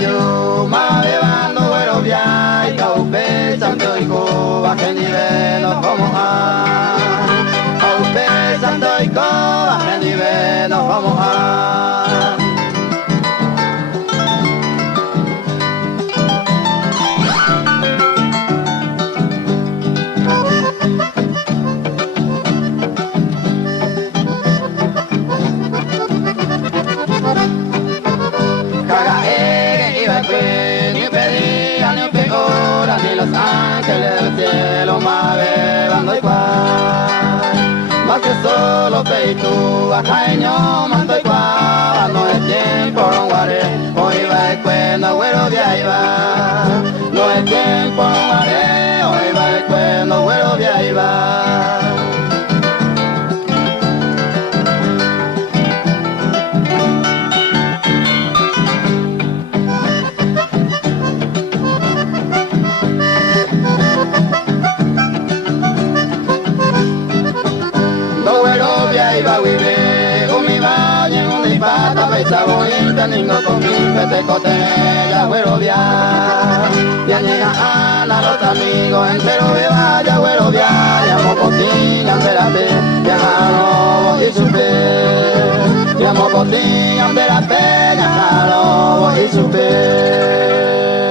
yo, ma bebando güero via y caupe santo y coba que nivel no como a caupe santo y coba que nivel no como a ni los ángeles del cielo más bebando igual más que solo peitu bajaño mando igual no es tiempo no guaré hoy va el cuento güero de ahí va no es tiempo no guaré hoy va el cuento güero de ahí va Saboita ningo con mi pete cotella güero via ya llega Ana los amigos entero beba ya güero via llamo potín andérate ya no y supe llamo potín andérate ya no y supe